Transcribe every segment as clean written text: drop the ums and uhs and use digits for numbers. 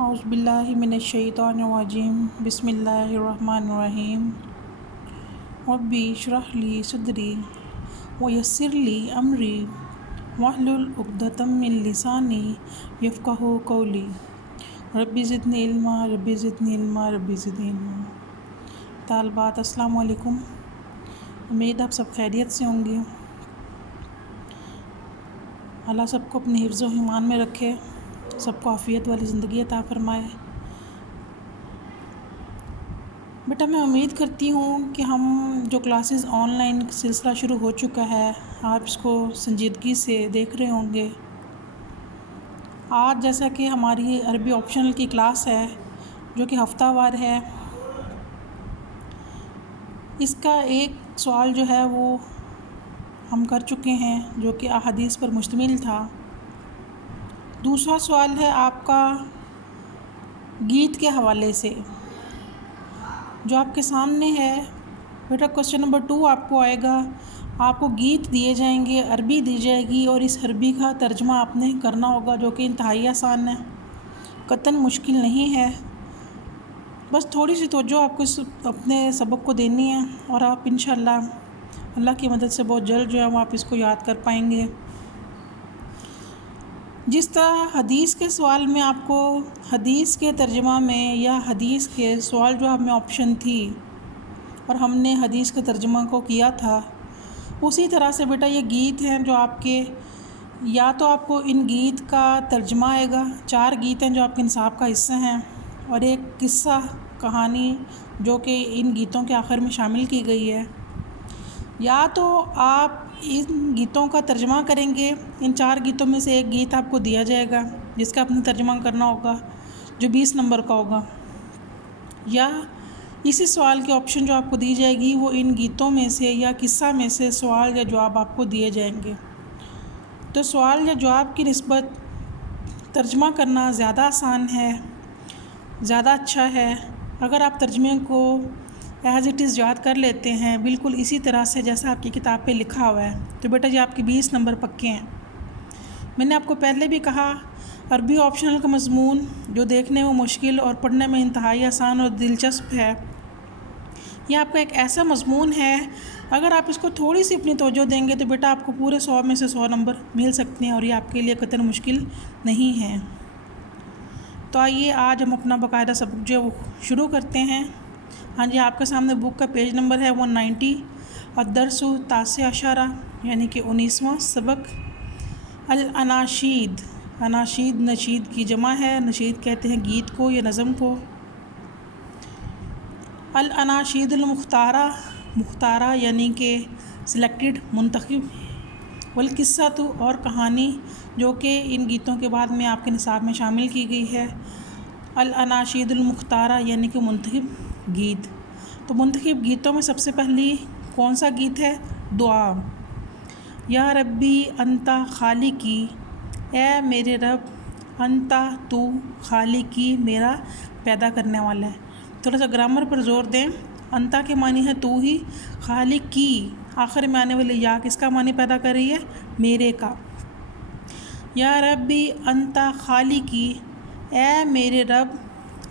اعوذ باللہ من الشیطان الرجیم بسم اللہ الرحمن الرحیم ربی اشرح لی صدری ویسر لی امری واحلل عقدۃ من لسانی یفقہوا قولی ربی زدنی علما ربی زدنی علما ربی زدنی علما۔ طالبات السلام علیکم، امید آپ سب خیریت سے ہوں گے۔ اللہ سب کو اپنے حفظ و ایمان میں رکھے، سب کو عافیت والی زندگی عطا فرمائے۔ بیٹا میں امید کرتی ہوں کہ ہم جو کلاسز آن لائن سلسلہ شروع ہو چکا ہے، آپ اس کو سنجیدگی سے دیکھ رہے ہوں گے۔ آج جیسا کہ ہماری عربی آپشنل کی کلاس ہے جو کہ ہفتہ وار ہے، اس کا ایک سوال جو ہے وہ ہم کر چکے ہیں جو کہ احادیث پر مشتمل تھا۔ دوسرا سوال ہے آپ کا گیت کے حوالے سے جو آپ کے سامنے ہے۔ بیٹا کوسچن نمبر 2 آپ کو آئے گا، آپ کو گیت دیے جائیں گے، عربی دی جائے گی اور اس عربی کا ترجمہ آپ نے کرنا ہوگا جو کہ انتہائی آسان ہے، قطعاً مشکل نہیں ہے۔ بس تھوڑی سی توجہ آپ کو اپنے سبق کو دینی ہے اور آپ انشاءاللہ اللہ کی مدد سے بہت جلد جو ہے وہ آپ اس کو یاد کر پائیں گے۔ جس طرح حدیث کے سوال میں آپ کو حدیث کے ترجمہ میں یا حدیث کے سوال جو ہمیں آپشن تھی اور ہم نے حدیث کے ترجمہ کو کیا تھا، اسی طرح سے بیٹا یہ گیت ہیں جو آپ کے، یا تو آپ کو ان گیت کا ترجمہ آئے گا، 4 گیت ہیں جو آپ کے نصاب کا حصہ ہیں، اور ایک قصہ کہانی جو کہ ان گیتوں کے آخر میں شامل کی گئی ہے، یا تو آپ ان گیتوں کا ترجمہ کریں گے۔ ان 4 گیتوں میں سے ایک گیت آپ کو دیا جائے گا جس کا آپ نے ترجمہ کرنا ہوگا جو 20 نمبر کا ہوگا، یا اسی سوال کی آپشن جو آپ کو دی جائے گی وہ ان گیتوں میں سے یا قصہ میں سے سوال یا جواب آپ کو دیے جائیں گے۔ تو سوال یا جواب کی نسبت ترجمہ کرنا زیادہ آسان ہے، زیادہ اچھا ہے۔ اگر آپ ترجمے کو ایز اٹ از یاد کر لیتے ہیں بالکل اسی طرح سے جیسا آپ کی کتاب پہ لکھا ہوا ہے تو بیٹا یہ آپ کے 20 نمبر پکے ہیں۔ میں نے آپ کو پہلے بھی کہا عربی آپشنل کا مضمون جو دیکھنے میں مشکل اور پڑھنے میں انتہائی آسان اور دلچسپ ہے، یہ آپ کا ایک ایسا مضمون ہے اگر آپ اس کو تھوڑی سی اپنی توجہ دیں گے تو بیٹا آپ کو پورے 100 میں سے 100 نمبر مل سکتے ہیں اور یہ آپ کے لیے قطعاً مشکل نہیں ہے۔ تو آئیے آج ہم اپنا باقاعدہ سبق جو ہے وہ شروع کرتے ہیں۔ ہاں جی، آپ کے سامنے بک کا پیج نمبر ہے 190، الدرس التاسع عشر یعنی کہ 19واں سبق۔ الاناشید، اناشید نشید کی جمع ہے، نشید کہتے ہیں گیت کو یا نظم کو۔ الاناشید المختارہ، مختارہ یعنی کہ سلیکٹڈ، منتخب۔ والقصۃ، اور کہانی جو کہ ان گیتوں کے بعد میں آپ کے نصاب میں شامل کی گئی ہے۔ الاناشید المختارہ یعنی کہ منتخب گیت۔ تو منتخب گیتوں میں سب سے پہلی کون سا گیت ہے؟ دعا۔ یا ربی انت خالقی، اے میرے رب، انت تو، خالقی میرا پیدا کرنے والا ہے۔ تھوڑا سا گرامر پر زور دیں، انت کے معنی ہے تو ہی، خالقی آخر میں آنے والی یا کس کا معنی پیدا کر رہی ہے؟ میرے کا۔ یا ربی انت خالقی، اے میرے رب،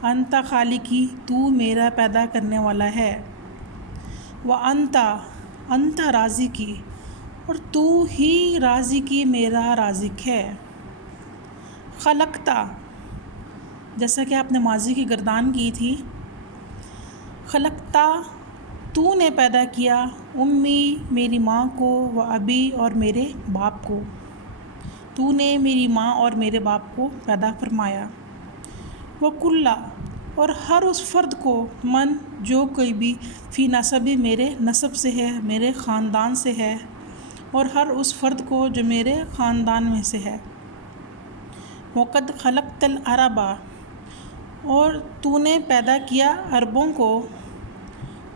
انت خالقی تو میرا پیدا کرنے والا ہے۔ وانت، انت رازقی، اور تو ہی رازقی میرا رازق ہے۔ خلقتا، جیسا کہ آپ نے ماضی کی گردان کی تھی، خلقتا تو نے پیدا کیا، امی میری ماں کو، و ابی اور میرے باپ کو، تو نے میری ماں اور میرے باپ کو پیدا فرمایا۔ وکلا، اور ہر اس فرد کو، من جو کوئی بھی، فی نسبی میرے نسب سے ہے، میرے خاندان سے ہے، اور ہر اس فرد کو جو میرے خاندان میں سے ہے۔ وقد خلقت العرب، اور تو نے پیدا کیا عربوں کو،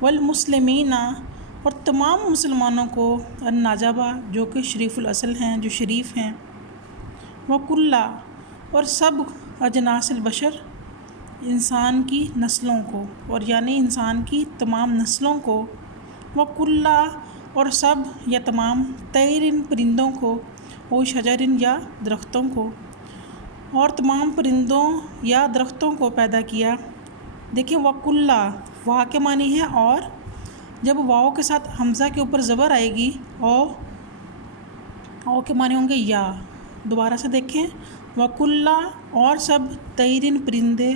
والمسلمین، اور تمام مسلمانوں کو، النجبہ جو کہ شریف الاصل ہیں، جو شریف ہیں۔ وکلا، اور سب اجناس البشر، انسان کی نسلوں کو، اور یعنی انسان کی تمام نسلوں کو۔ وکلا، اور سب یا تمام، طیرن پرندوں کو، و شجرن یا درختوں کو۔ اور تمام پرندوں یا درختوں کو پیدا کیا۔ دیکھیں وَكُلَّ واو کے معنی ہے اور، جب واو کے ساتھ حمزہ کے اوپر زبر آئے گی او کے معنی ہوں گے یا۔ دوبارہ سے دیکھیں وَكُلَّ اور سب طیرن پرندے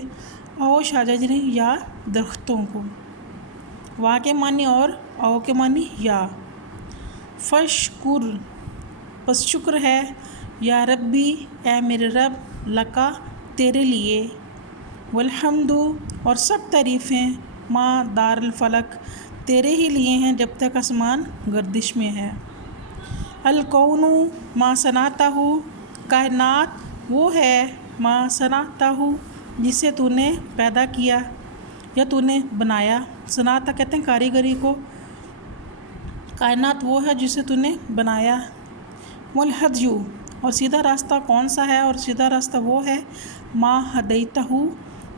او شجر یا درختوں کو، وا کے معنی اور او کے معنی یا۔ فشکر پس شکر ہے، یا ربی اے میرے رب، لکا تیرے لیے، والحمد اور سب تعریفیں، ما دار الفلک تیرے ہی لیے ہیں جب تک آسمان گردش میں ہے۔ الکون ما صنعتہ کائنات وہ ہے، ما صنعتہ جسے تو نے پیدا کیا یا تو نے بنایا۔ صنعتہ کہتے ہیں کاریگری کو، کائنات وہ ہے جسے تو نے بنایا۔ والہدی اور سیدھا راستہ کون سا ہے، اور سیدھا راستہ وہ ہے ما ہدیتہ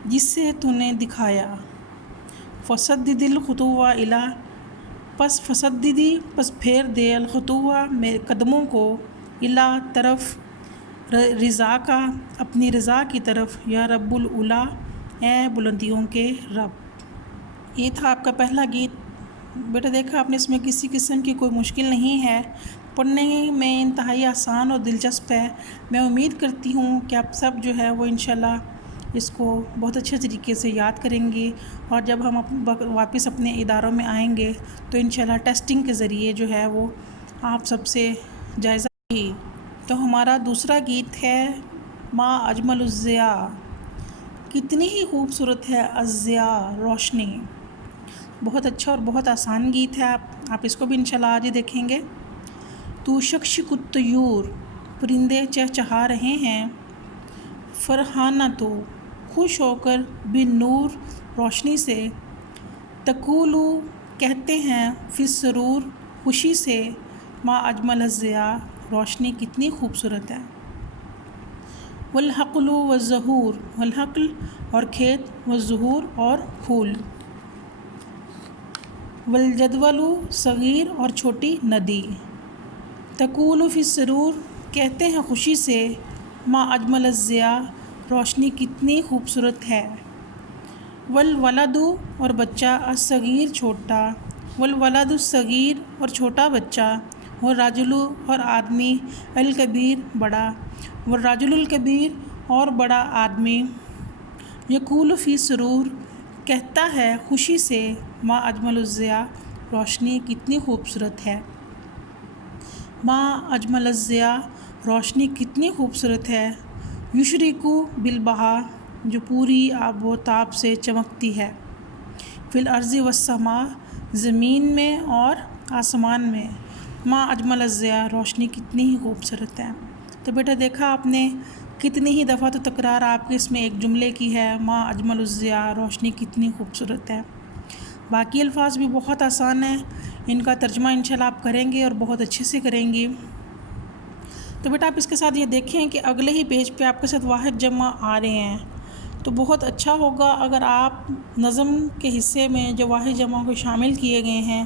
جسے تو نے دکھایا۔ فسدد الخطو الی پس فسددی پس پھیر دے الخطو میرے قدموں کو، الی طرف رضا کا اپنی رضا کی طرف، یا رب العلا اے بلندیوں کے رب۔ یہ تھا آپ کا پہلا گیت۔ بیٹا دیکھا آپ نے، اس میں کسی قسم کی کوئی مشکل نہیں ہے، پڑھنے میں انتہائی آسان اور دلچسپ ہے۔ میں امید کرتی ہوں کہ آپ سب جو ہے وہ انشاءاللہ اس کو بہت اچھے طریقے سے یاد کریں گے، اور جب ہم واپس اپنے اداروں میں آئیں گے تو انشاءاللہ ٹیسٹنگ کے ذریعے جو ہے وہ آپ سب سے جائزہ لیں۔ تو ہمارا دوسرا گیت ہے ما اجمل الضیاء، کتنی ہی خوبصورت ہے الضیاء روشنی۔ بہت اچھا اور بہت آسان گیت ہے، آپ اس کو بھی انشاءاللہ آج ہی دیکھیں گے۔ تو شکشک الطیور پرندے چہچہا رہے ہیں، فرحانہ تو خوش ہو کر، بالنور روشنی سے، تقولو کہتے ہیں، فی السرور خوشی سے، ما اجمل الضیاء روشنی کتنی خوبصورت ہے۔ والحقل والزہور والحقل اور کھیت، والزہور اور پھول، والجدول صغیر اور چھوٹی ندی، تقول فی السرور کہتے ہیں خوشی سے، ما اجمل الضیاء روشنی کتنی خوبصورت ہے۔ والولد اور بچہ، الصغیر چھوٹا، والولد الصغیر اور چھوٹا بچہ، والرجل اور آدمی، الکبیر بڑا، والرجل الکبیر اور بڑا آدمی، یقول فی سرور کہتا ہے خوشی سے، ما اجمل الضیاء روشنی کتنی خوبصورت ہے۔ ما اجمل الضیاء روشنی کتنی خوبصورت ہے، یشرقو بالبہا جو پوری آب و تاب سے چمکتی ہے، فی الارض والسماء زمین میں اور آسمان میں، ما اجمل الضیاء روشنی کتنی ہی خوبصورت ہے۔ تو بیٹا دیکھا آپ نے کتنی ہی دفعہ تو تکرار آپ کے اس میں ایک جملے کی ہے، ما اجمل الضیاء روشنی کتنی خوبصورت ہے۔ باقی الفاظ بھی بہت آسان ہیں، ان کا ترجمہ انشاءاللہ آپ کریں گے اور بہت اچھے سے کریں گے۔ تو بیٹا آپ اس کے ساتھ یہ دیکھیں کہ اگلے ہی پیج پہ آپ کے ساتھ واحد جمع آ رہے ہیں، تو بہت اچھا ہوگا اگر آپ نظم کے حصے میں جو واحد جمع کو شامل کیے گئے ہیں،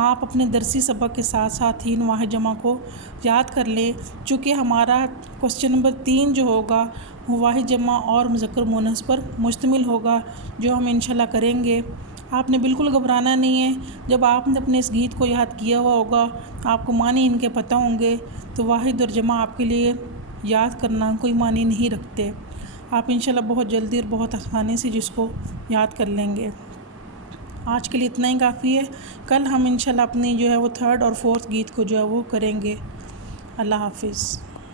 آپ اپنے درسی سبق کے ساتھ ساتھ ہی ان واحد جمع کو یاد کر لیں، چونکہ ہمارا کوسچن نمبر 3 جو ہوگا وہ واحد جمع اور مذکر مؤنث پر مشتمل ہوگا، جو ہم انشاءاللہ کریں گے۔ آپ نے بالکل گھبرانا نہیں ہے، جب آپ نے اپنے اس گیت کو یاد کیا ہوا ہوگا، آپ کو معنی ان کے پتہ ہوں گے، تو واحد اور جمع آپ کے لیے یاد کرنا کوئی معنی نہیں رکھتے، آپ انشاءاللہ بہت جلدی اور بہت آسانی سے جس کو یاد کر لیں گے۔ آج کے لیے اتنا ہی کافی ہے، کل ہم انشاءاللہ اپنی جو ہے وہ 3rd اور 4th گیت کو جو ہے وہ کریں گے۔ اللہ حافظ۔